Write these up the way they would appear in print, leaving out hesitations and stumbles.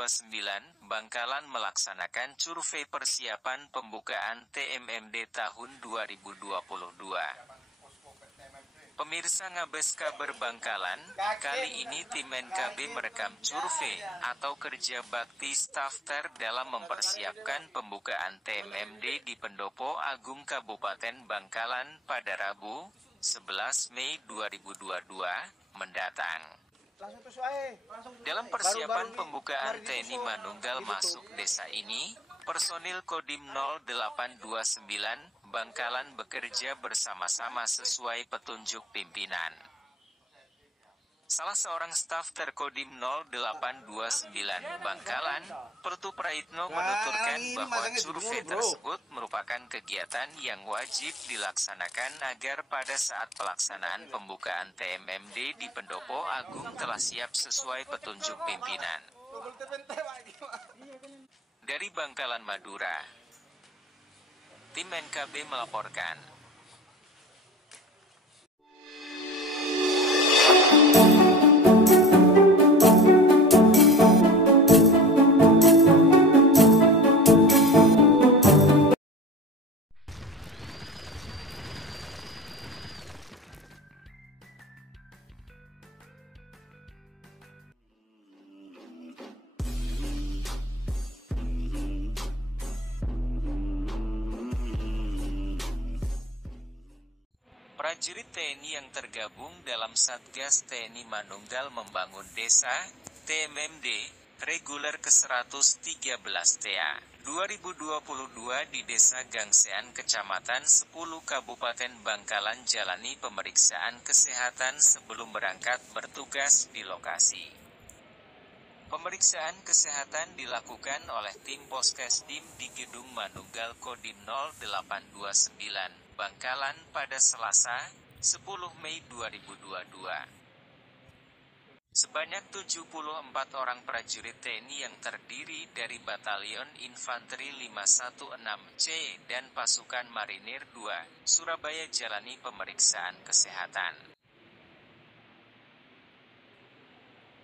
829, Bangkalan melaksanakan survei persiapan pembukaan TMMD tahun 2022. Pemirsa Ngabes Kabar Bangkalan, kali ini tim NKB merekam survei atau kerja bakti stafter dalam mempersiapkan pembukaan TMMD di Pendopo Agung Kabupaten Bangkalan pada Rabu, 11 Mei 2022, mendatang. Dalam persiapan pembukaan TNI Manunggal masuk desa ini, personil Kodim 0829 Bangkalan bekerja bersama-sama sesuai petunjuk pimpinan. Salah seorang staf Terkodim 0829 Bangkalan, Pertu Praitno menuturkan bahwa survei tersebut merupakan kegiatan yang wajib dilaksanakan agar pada saat pelaksanaan pembukaan TMMD di Pendopo Agung telah siap sesuai petunjuk pimpinan. Dari Bangkalan, Madura, tim NKB melaporkan. Prajurit TNI yang tergabung dalam Satgas TNI Manunggal Membangun Desa, TMMD, reguler ke-113 TA, 2022 di Desa Gangsean Kecamatan 10 Kabupaten Bangkalan jalani pemeriksaan kesehatan sebelum berangkat bertugas di lokasi. Pemeriksaan kesehatan dilakukan oleh tim Poskesdim di Gedung Manunggal Kodim 0829, Bangkalan pada Selasa, 10 Mei 2022. Sebanyak 74 orang prajurit TNI yang terdiri dari Batalion Infanteri 516C dan Pasukan Marinir 2, Surabaya jalani pemeriksaan kesehatan.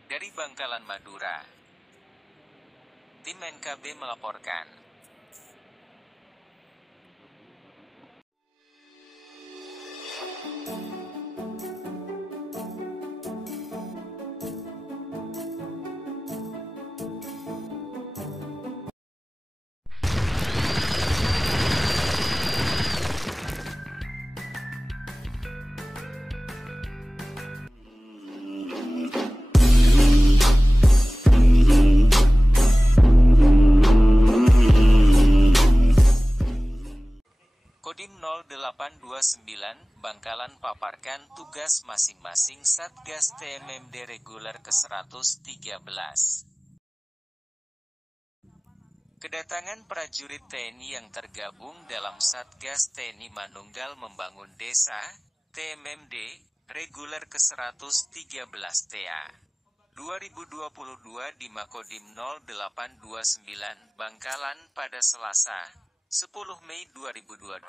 Dari Bangkalan, Madura, tim NKB melaporkan. Kodim 0829 Bangkalan paparkan tugas masing-masing Satgas TMMD reguler ke-113. Kedatangan prajurit TNI yang tergabung dalam Satgas TNI Manunggal Membangun Desa, TMMD, reguler ke-113 TA, 2022 di Makodim 0829 Bangkalan pada Selasa, 10 Mei 2022,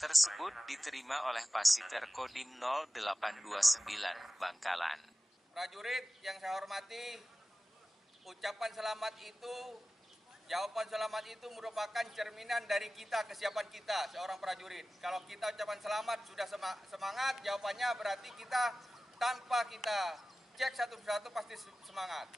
tersebut diterima oleh Pasiter Kodim 0829 Bangkalan. Prajurit yang saya hormati, ucapan selamat itu, jawaban selamat itu merupakan cerminan dari kita, kesiapan kita seorang prajurit. Kalau kita ucapan selamat sudah semangat, jawabannya berarti kita tanpa kita cek satu-satu pasti semangat.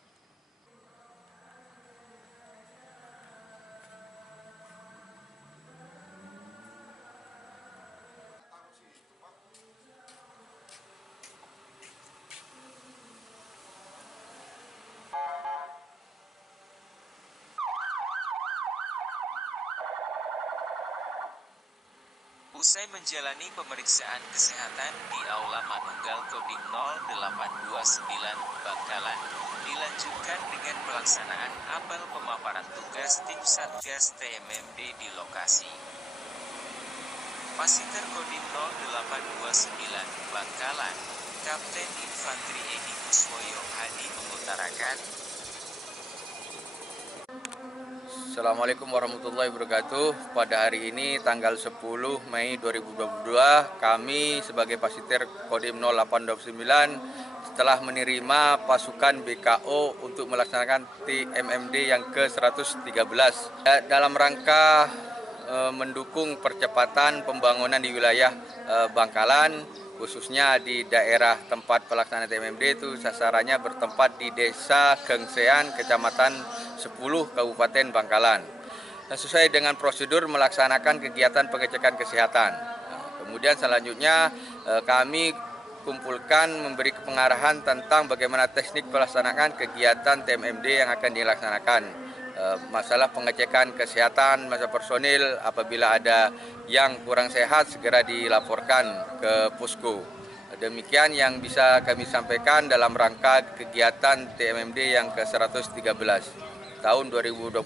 Usai menjalani pemeriksaan kesehatan di Aula Manunggal Kodim 0829 Bangkalan, dilanjutkan dengan pelaksanaan apel pemaparan tugas tim Satgas TMMD di lokasi. Pasiter Kodim 0829 Bangkalan, Kapten Infanteri Edi Kuswoyo Hadi mengutarakan, Assalamualaikum warahmatullahi wabarakatuh. Pada hari ini tanggal 10 Mei 2022, kami sebagai Pasiter Kodim 0829 telah menerima pasukan BKO untuk melaksanakan TMMD yang ke-113 dalam rangka mendukung percepatan pembangunan di wilayah Bangkalan, khususnya di daerah tempat pelaksanaan TMMD itu sasarannya bertempat di Desa Gengsean, Kecamatan 10, Kabupaten Bangkalan. Sesuai dengan prosedur melaksanakan kegiatan pengecekan kesehatan. Kemudian selanjutnya kami kumpulkan memberi pengarahan tentang bagaimana teknik pelaksanaan kegiatan TMMD yang akan dilaksanakan. Masalah pengecekan kesehatan masa personil, apabila ada yang kurang sehat segera dilaporkan ke posko. Demikian yang bisa kami sampaikan dalam rangka kegiatan TMMD yang ke-113 tahun 2022.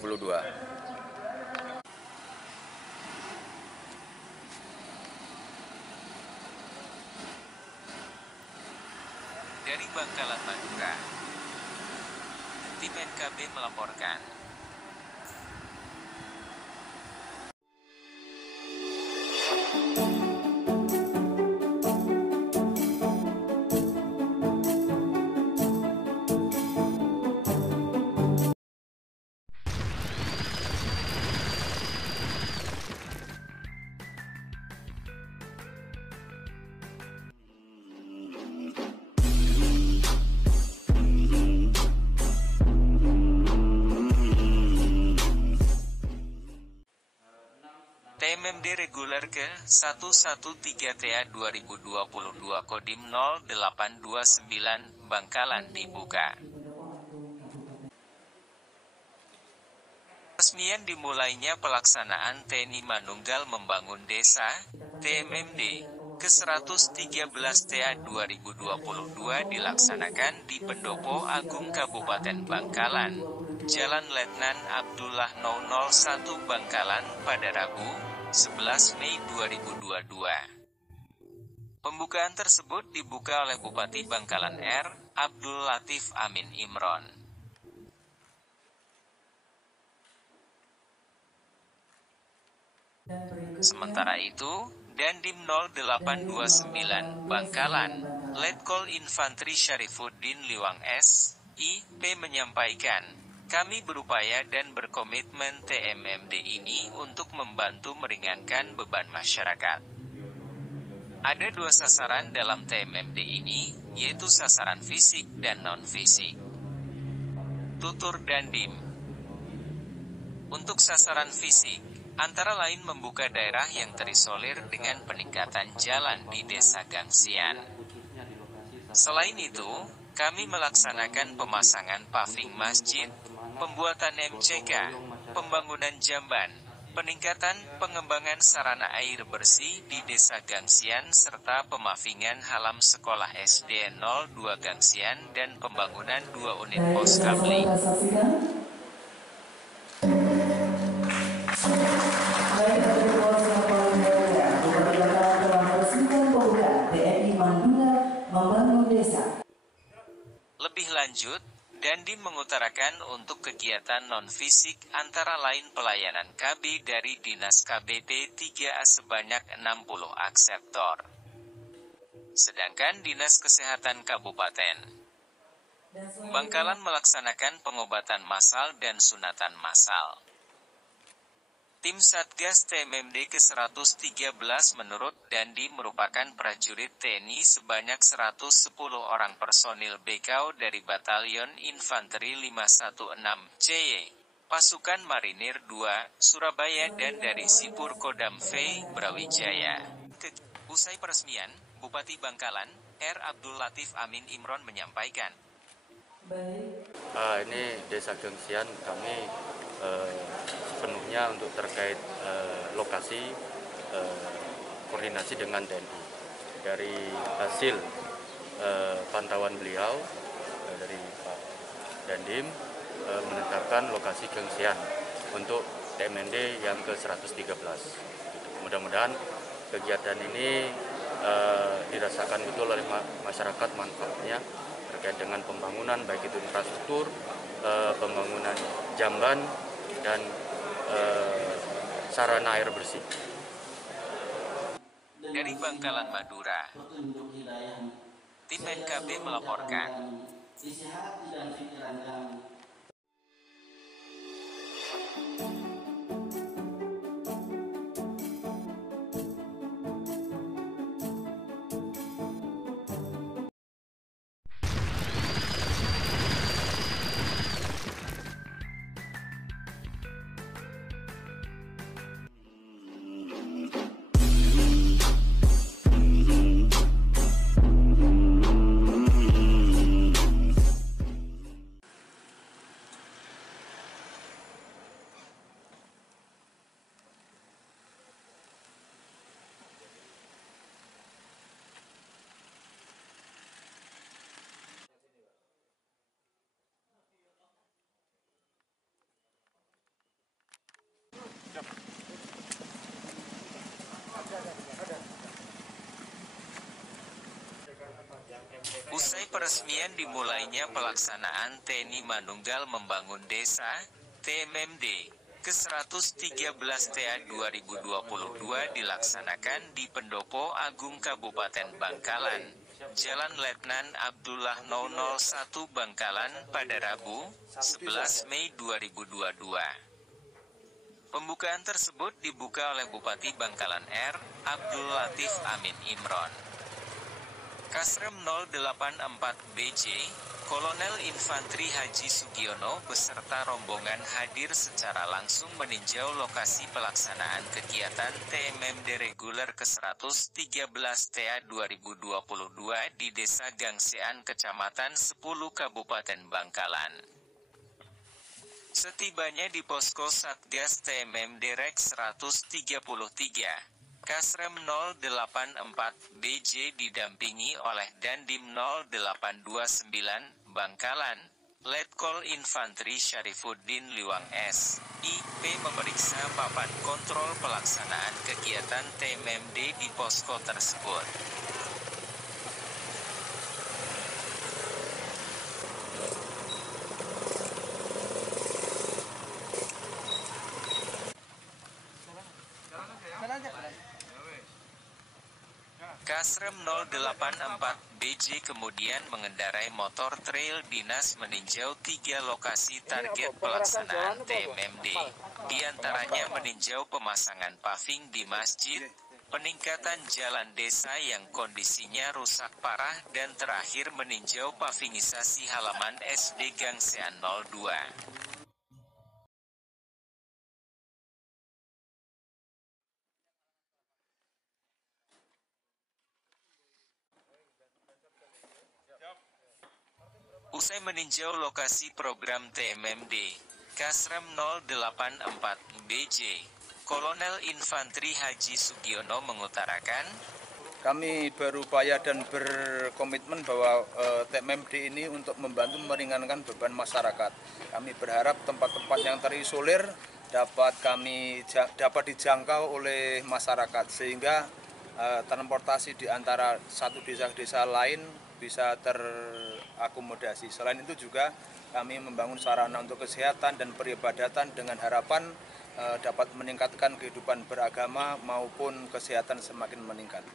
Dari Bangkalan, Madura, tim NKB melaporkan. TMMD reguler ke 113TA 2022 Kodim 0829 Bangkalan dibuka. Resmian dimulainya pelaksanaan TNI Manunggal Membangun Desa, TMMD, ke-113TA 2022 dilaksanakan di Pendopo Agung Kabupaten Bangkalan, Jalan Letnan Abdullah 001 Bangkalan pada Rabu, 11 Mei 2022. Pembukaan tersebut dibuka oleh Bupati Bangkalan R. Abdul Latif Amin Imron. Sementara itu, Dandim 0829 Bangkalan, Letkol Infantri Syarifuddin Liwang S.I.P. menyampaikan, kami berupaya dan berkomitmen TMMD ini untuk membantu meringankan beban masyarakat. Ada dua sasaran dalam TMMD ini, yaitu sasaran fisik dan non-fisik. Tutur Dandim. Untuk sasaran fisik, antara lain membuka daerah yang terisolir dengan peningkatan jalan di Desa Gangsian. Selain itu, kami melaksanakan pemasangan paving masjid, pembuatan MCK, pembangunan jamban, peningkatan pengembangan sarana air bersih di Desa Gangsian serta pemavingan halam sekolah SD 02 Gangsian dan pembangunan 2 unit pos kabling. Lebih lanjut, Dandim mengutarakan untuk kegiatan non-fisik antara lain pelayanan KB dari Dinas KBP 3A sebanyak 60 akseptor. Sedangkan Dinas Kesehatan Kabupaten Bangkalan melaksanakan pengobatan massal dan sunatan massal. Tim Satgas TMMD ke-113 menurut Dandim merupakan prajurit TNI sebanyak 110 orang personil BKO dari Batalion Infanteri 516 CY, Pasukan Marinir 2, Surabaya dan dari Sipur Kodam V, Brawijaya. Usai peresmian, Bupati Bangkalan, R. Abdul Latif Amin Imron menyampaikan. Ini Desa Gengsian kami sepenuhnya untuk terkait lokasi koordinasi dengan TNI. Dari hasil pantauan beliau dari Pak Dandim menetapkan lokasi Gengsian untuk TMMD yang ke-113. Mudah-mudahan kegiatan ini dirasakan betul oleh masyarakat manfaatnya terkait dengan pembangunan baik itu infrastruktur, pembangunan jamban dan sarana air bersih. Dari Bangkalan, Madura, Tim NKB melaporkan. Isi hati dan pikiran kami. Usai peresmian dimulainya pelaksanaan TNI Manunggal Membangun Desa, TMMD, ke-113 TA 2022 dilaksanakan di Pendopo Agung Kabupaten Bangkalan, Jalan Letnan Abdullah 001 Bangkalan pada Rabu, 11 Mei 2022. Pembukaan tersebut dibuka oleh Bupati Bangkalan R. Abdul Latif Amin Imron. Kasrem 084 BJ, Kolonel Infantri Haji Sugiono beserta rombongan hadir secara langsung meninjau lokasi pelaksanaan kegiatan TMMD reguler ke-113 TA 2022 di Desa Gangsean Kecamatan 10 Kabupaten Bangkalan. Setibanya di posko Satgas TMMD Rek 133, Kasrem 084 BJ didampingi oleh Dandim 0829 Bangkalan, Letkol Infantri Syarifuddin Liwang S. IP memeriksa papan kontrol pelaksanaan kegiatan TMMD di posko tersebut. Kasrem 084 BJ kemudian mengendarai motor trail dinas meninjau 3 lokasi target pelaksanaan TMMD. Di antaranya meninjau pemasangan paving di masjid, peningkatan jalan desa yang kondisinya rusak parah, dan terakhir meninjau pavingisasi halaman SD Gangsean 02. Usai meninjau lokasi program TMMD, Kasrem 084 BJ, Kolonel Infantri Haji Sugiono mengutarakan, kami berupaya dan berkomitmen bahwa TMMD ini untuk membantu meringankan beban masyarakat. Kami berharap tempat-tempat yang terisolir dapat dijangkau oleh masyarakat sehingga transportasi di antara satu desa ke desa lain bisa terakomodasi. Selain itu juga kami membangun sarana untuk kesehatan dan peribadatan dengan harapan dapat meningkatkan kehidupan beragama maupun kesehatan semakin meningkat.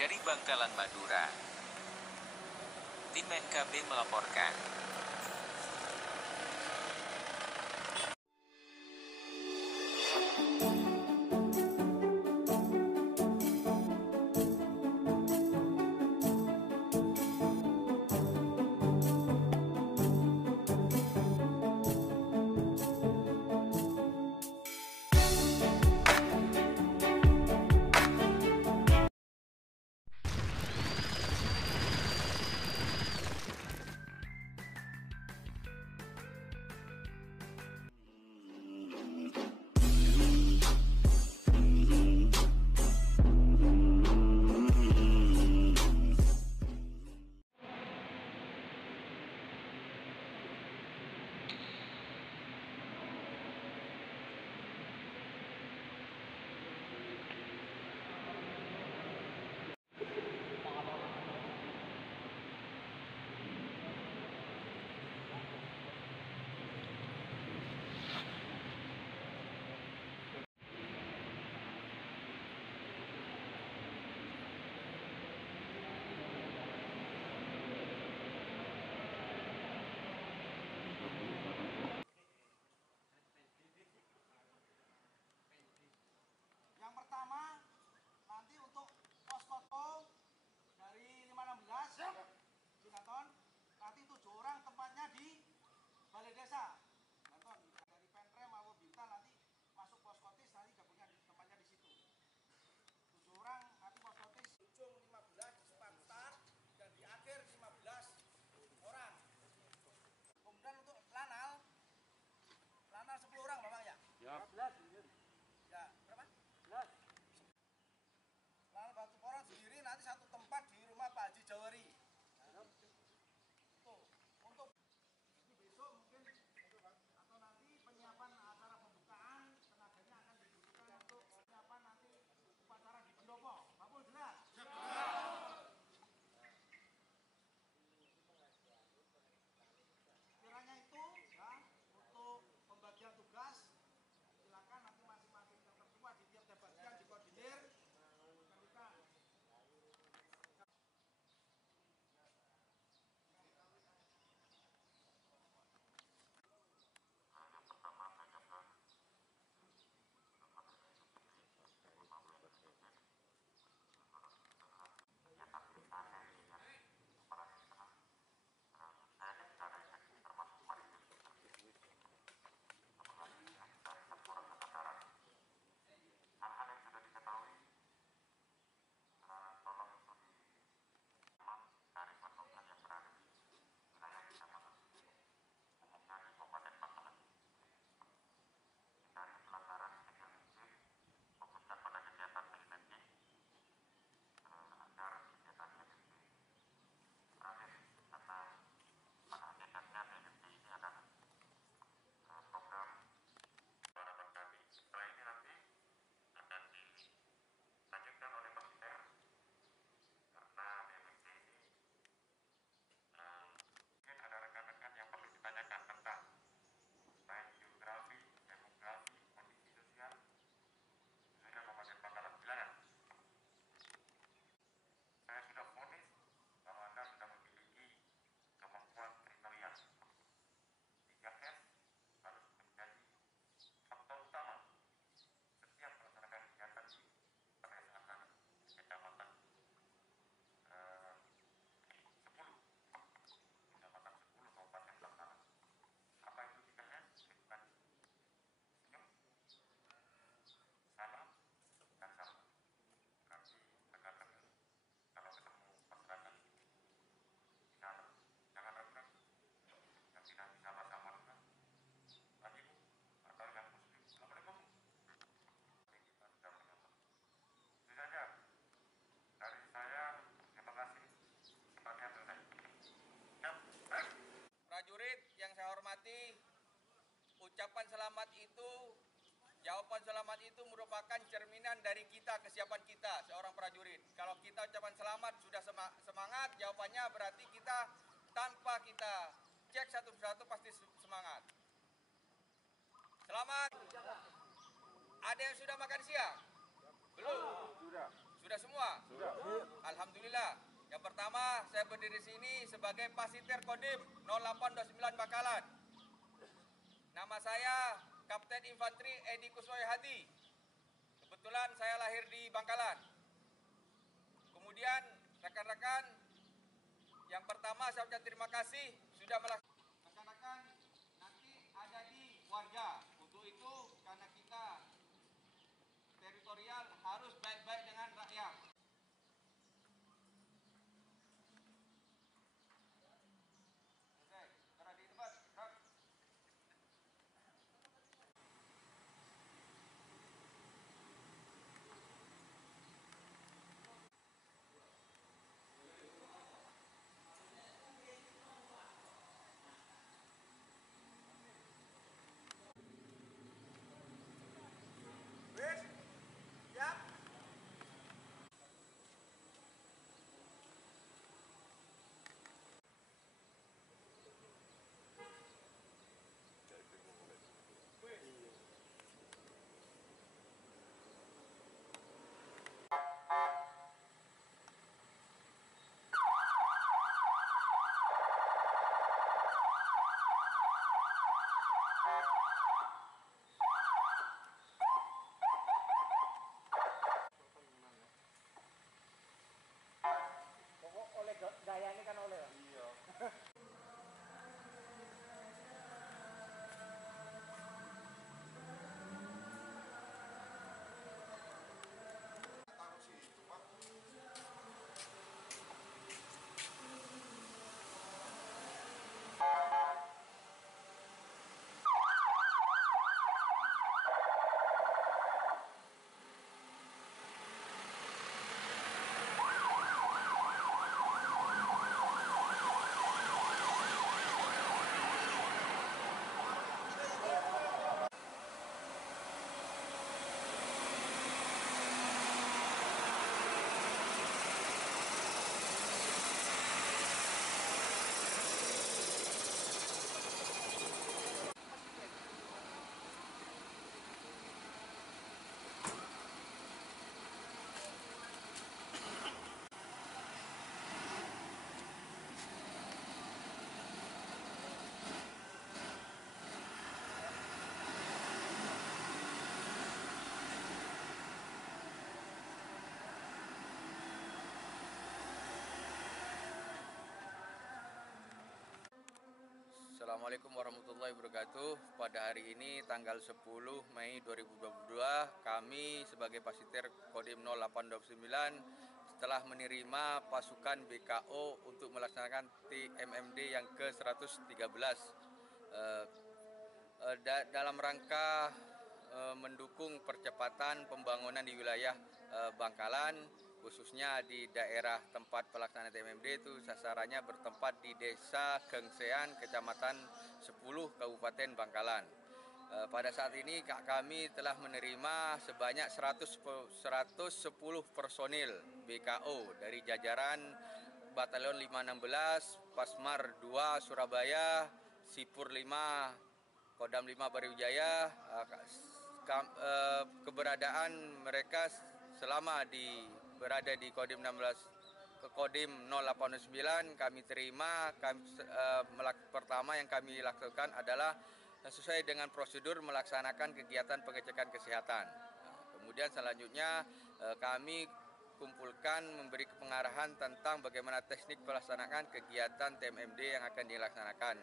Dari Bangkalan, Madura, Tim NKB melaporkan. biasa. Nonton dari Pentre maupun Bintan nanti masuk Poskotis, nanti gabungnya di tempatnya di situ. 7 orang nanti Poskotis. Ujung 15 di start dan di akhir 15 orang. Kemudian untuk lanal 10 orang Bapak ya? Ya. 14. Ya, berapa? 11. Lanal Batu Porong sendiri nanti satu tempat di rumah Pak Haji Jawari. Tuh, untuk ini besok mungkin atau nanti penyiapan acara pembukaan tenaganya akan dibutuhkan untuk penyiapan nanti upacara di pendopo. Pak Pul jelas? Kiranya itu ya untuk pembagian tugas silakan nanti masing-masing yang tertua di tiap bagian dikoordinir. Prajurit yang saya hormati, ucapan selamat itu, jawaban selamat itu merupakan cerminan dari kita, kesiapan kita seorang prajurit. Kalau kita ucapan selamat sudah semangat, jawabannya berarti kita tanpa kita cek satu persatu pasti semangat. Selamat. Ada yang sudah makan siang? Belum? Sudah semua? Sudah. Alhamdulillah. Yang pertama, saya berdiri sini sebagai Pasiter Kodim 0829 Bangkalan. Nama saya Kapten Infanteri Edi Kuswoyo Hadi. Kebetulan saya lahir di Bangkalan. Kemudian rekan-rekan, yang pertama saya ucapkan terima kasih sudah melakukan. Rekan-rekan nanti ada di warga. Untuk itu karena kita teritorial harus baik-baik dengan rakyat. Oke, karena di tempat. Assalamualaikum warahmatullahi wabarakatuh. Pada hari ini tanggal 10 Mei 2022 kami sebagai Pasiter Kodim 0829 setelah menerima pasukan BKO untuk melaksanakan TMMD yang ke-113 dalam rangka mendukung percepatan pembangunan di wilayah Bangkalan, khususnya di daerah tempat pelaksanaan TMMD itu sasarannya bertempat di Desa Gengsean, Kecamatan 10, Kabupaten Bangkalan. Pada saat ini kami telah menerima sebanyak 110 personil BKO dari jajaran Batalion 516, Pasmar 2 Surabaya, Sipur 5, Kodam 5 Brawijaya. Keberadaan mereka selama berada di Kodim 16 ke Kodim 089 kami terima. Pertama yang kami lakukan adalah sesuai dengan prosedur melaksanakan kegiatan pengecekan kesehatan. Kemudian selanjutnya kami kumpulkan memberi pengarahan tentang bagaimana teknik pelaksanaan kegiatan TMMD yang akan dilaksanakan.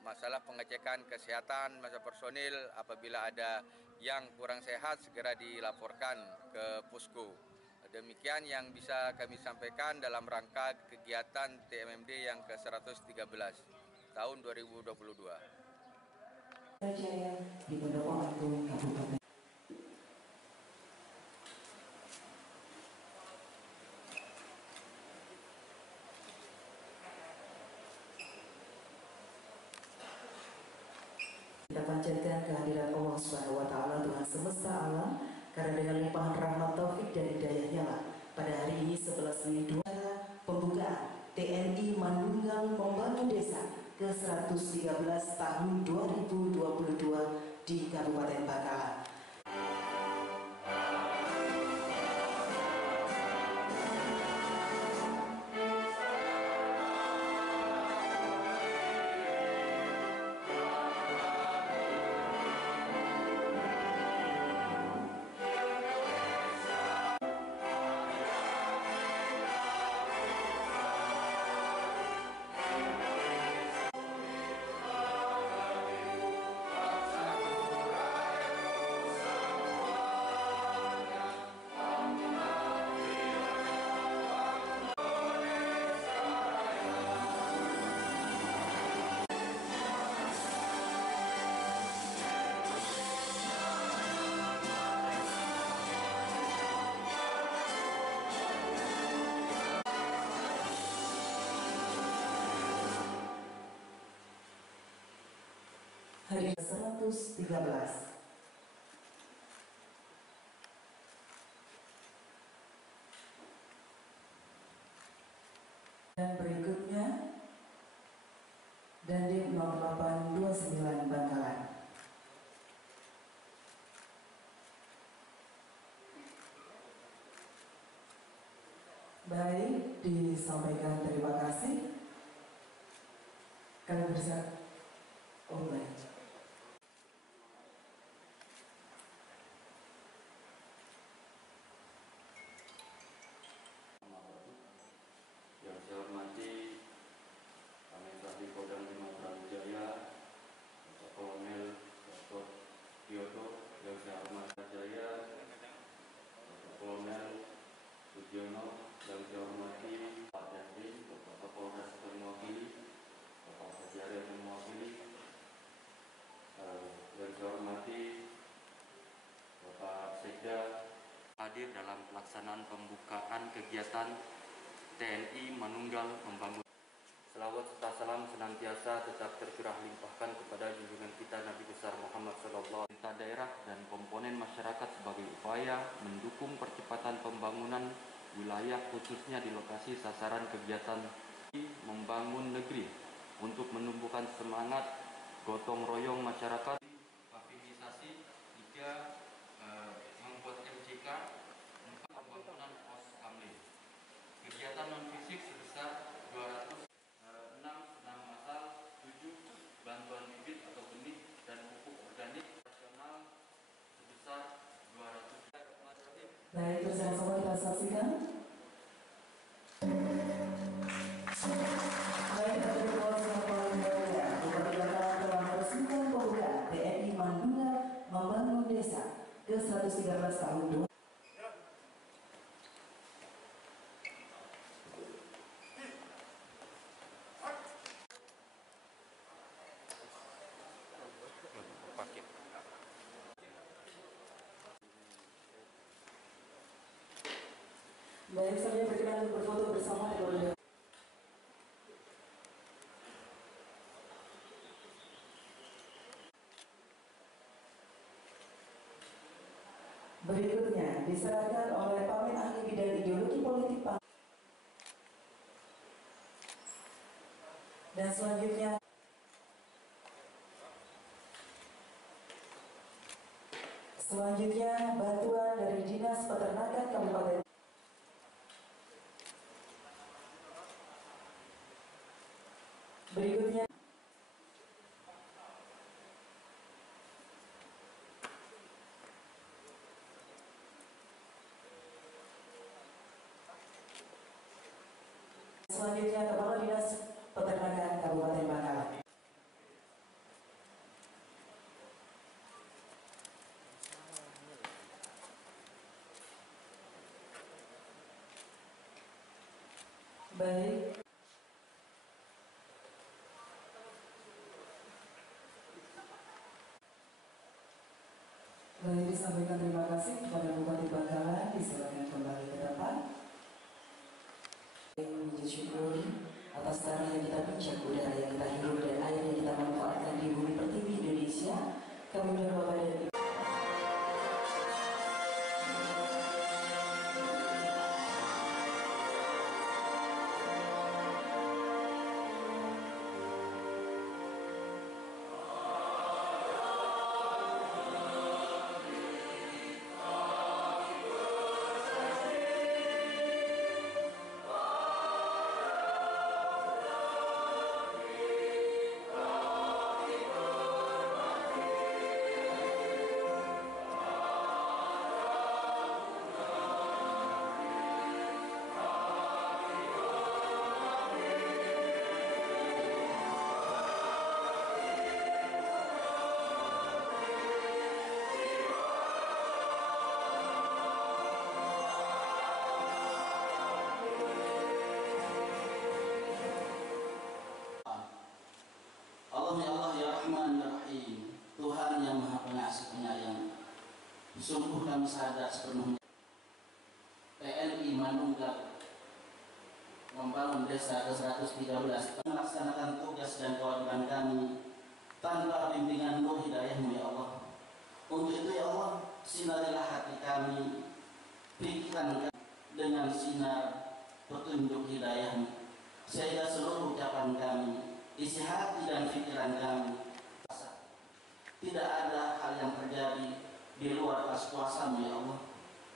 Masalah pengecekan kesehatan masa personil, apabila ada yang kurang sehat segera dilaporkan ke posko. Demikian yang bisa kami sampaikan dalam rangka kegiatan TMMD yang ke-113 tahun 2022. Jaya di Pendopo Agung Kabupaten. Kita panjatkan kehadiran Allah Subhanahu wa Ta'ala, Tuhan semesta alam, karena dengan limpahan rahmat taufik dan hidayahnya lah pada hari ini 11 Mei 2 pembukaan TNI Manunggal Pembantu Desa ke-113 tahun 2022 di Kabupaten Bangkalan. Hari 113. Dan berikutnya Dandim 0829 Bangkalan. Baik, disampaikan terima kasih. Kalian bisa baik. Yang saya hormati Kami Sahli Kodam 5 Brawijaya, Bapak Kolonel Dr. Kyoto. Yang saya hormati Jaya, Bapak Kolonel Sudiono. Yang saya hormati Pak Dandim, Bapak Kapolres yang mewakili, Bapak Hajar yang mewakili. Yang saya hormati Bapak Sekda hadir dalam pelaksanaan pembukaan kegiatan TNI Manunggal Membangun. Selawat serta salam senantiasa tetap tercurah limpahkan kepada junjungan kita Nabi besar Muhammad SAW. Pemerintah daerah dan komponen masyarakat sebagai upaya mendukung percepatan pembangunan wilayah khususnya di lokasi sasaran kegiatan membangun negeri untuk menumbuhkan semangat gotong royong masyarakat. Aktivisasi 3 membuat MCK 4 pembangunan pos kamling. Kegiatan non-fisik sebesar 206 senam masal, 7 bantuan bibit atau benih dan pupuk organik nasional sebesar 200. Baik, bersama-sama kita saksikan. Baik, kita berdoa sama Bupati Bangkalan. Baik, saya berkenan untuk berfoto bersama terlebih dahulu. Berikutnya diserahkan oleh Pamen Ahli Bidang Ideologi Politik dan selanjutnya bantuan dari Dinas Peternakan Kabupaten. Berikutnya Kepala Dinas Peternakan Kabupaten Bangkalan. Baik. Baik, disampaikan terima kasih kepada Bupati Bangkalan. Disilakan kembali ke depan. Puji syukur atas tanah yang kita pincang, udara yang kita hirup, dan air yang kita manfaatkan di bumi pertiwi Indonesia. Kami berdoa Bapak dan Ibu. Allah ya Allah ya Rahman ya Rahim, Tuhan yang Maha Pengasih Penyayang. Sungguh kami sadar sepenuhnya TNI Manunggal membangun desa ke-113 melaksanakan tugas dan kewajiban kami tanpa bimbingan nur hidayah-Mu ya Allah. Untuk itu ya Allah, sinarilah hati kami, pikiran kami dengan sinar petunjuk hidayah-Mu, sehingga seluruh ucapan kami, isi hati dan pikiran kami, tidak ada hal yang terjadi di luar kuasa-Mu ya Allah.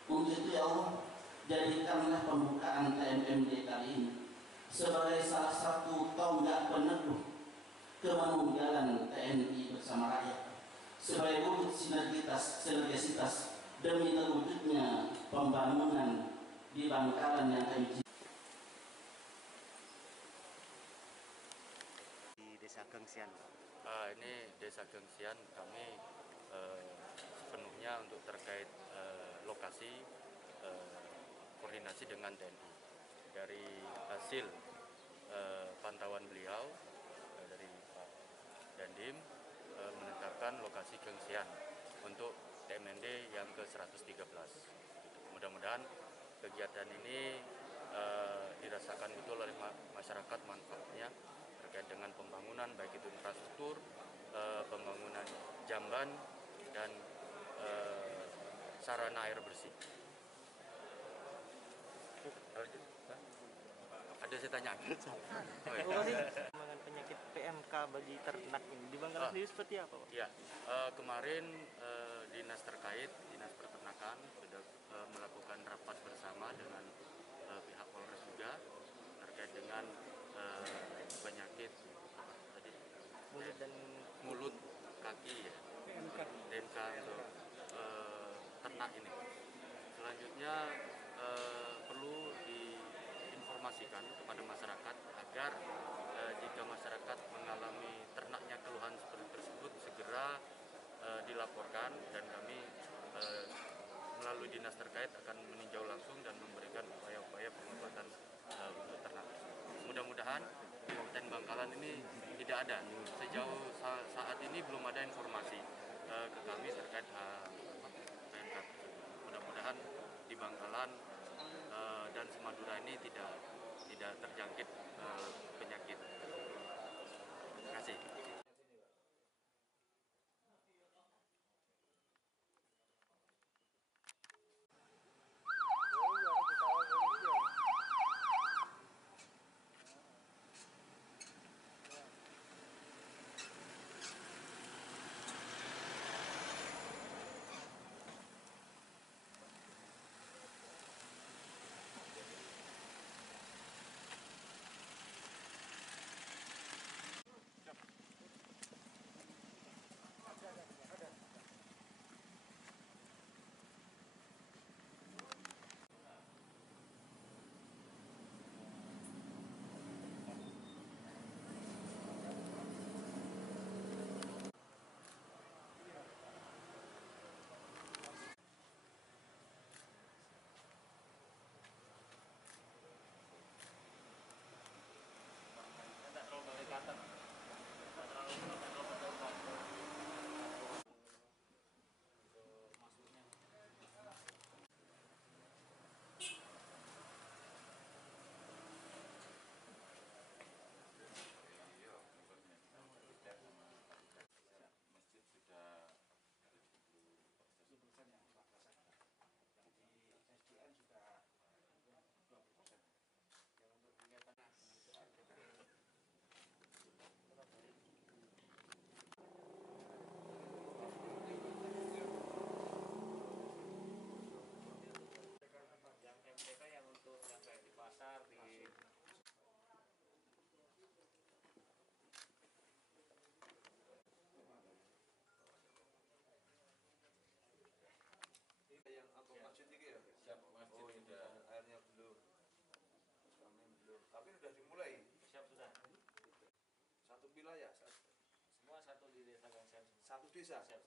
Untuk itu ya Allah, jadikanlah pembukaan TMMD kali ini sebagai salah satu tonggak peneduh kemanunggalan TNI bersama rakyat, sebagai wujud sinergisitas demi terwujudnya pembangunan di Bangkalan yang kami di Desa Gengsian. Ini Desa Gengsian kami sepenuhnya untuk terkait lokasi koordinasi dengan TNI. Dari hasil pantauan beliau dari Pak Dandim menetapkan lokasi Gengsian untuk TMND yang ke-113. Mudah-mudahan kegiatan ini dirasakan betul oleh masyarakat manfaatnya terkait dengan pembangunan, baik itu infrastruktur, pembangunan jamban, dan sarana air bersih. Ada saya tanya. Pengembangan penyakit PMK bagi ternak ini di Bangkalan sendiri seperti apa, Pak? Ya, kemarin dinas terkait, dinas peternakan sudah melakukan rapat bersama dengan pihak Polres juga terkait dengan penyakit tadi Mulut dan mulut kaki ya, PMK untuk ternak ini. Selanjutnya perlu diinformasikan kepada masyarakat agar jika masyarakat mengalami ternaknya keluhan seperti tersebut segera dilaporkan, dan kami melalui dinas terkait akan meninjau langsung dan memberikan upaya-upaya pengobatan untuk ternak. Mudah-mudahan di Kabupaten Bangkalan ini tidak ada, sejauh saat ini belum ada informasi ke kami terkait PMK. Mudah-mudahan di Bangkalan dan Semadura ini tidak terjangkit penyakit. Terima kasih. Wilayah Semua satu di desa Gangsean. satu desa. Yo.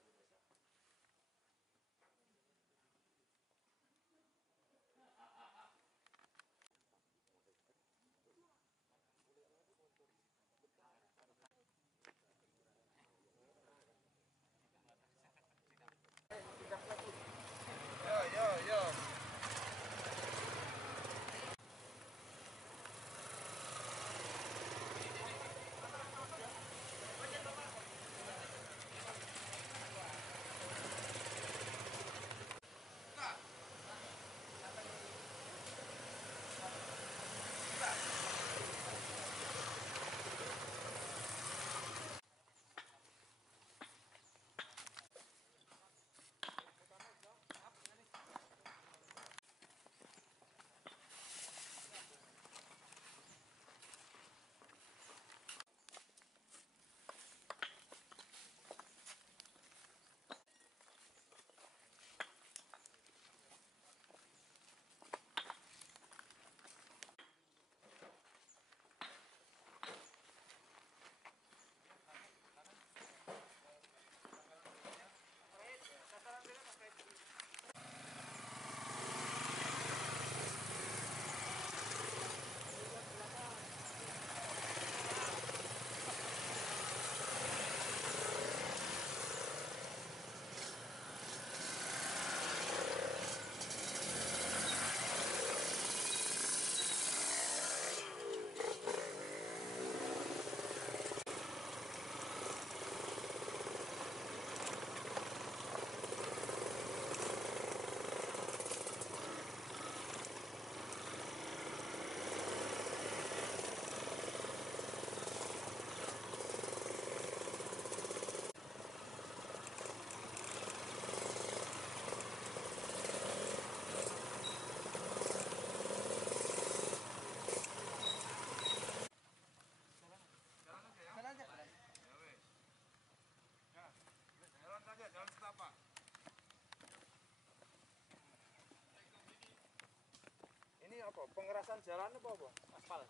Ini apa? Pengerasan jalan apa? Aspal.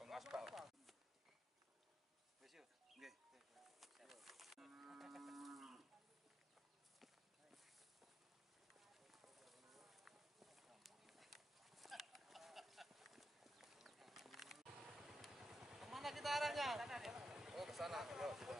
Pengaspal. Wis yo. Nggih. Kemana kita arahnya? Oh, ke sana. Yo, sudah.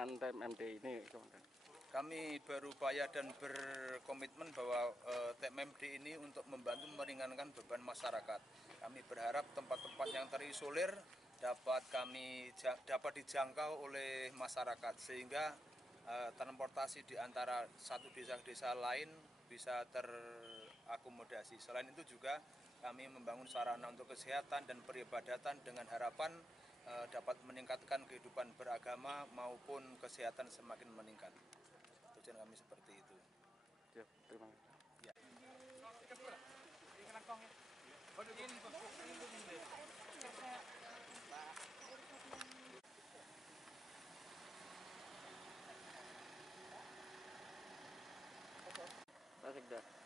pelaksanaan TMMD ini, Komandan? Kami berupaya dan berkomitmen bahwa TMMD ini untuk membantu meringankan beban masyarakat. Kami berharap tempat-tempat yang terisolir dapat dijangkau oleh masyarakat sehingga transportasi di antara satu desa ke desa lain bisa terakomodasi. Selain itu juga kami membangun sarana untuk kesehatan dan peribadatan dengan harapan dapat meningkatkan kehidupan beragama maupun kesehatan semakin meningkat. Tujuan kami seperti itu. Ya, terima kasih. Ya. Pak Sekda.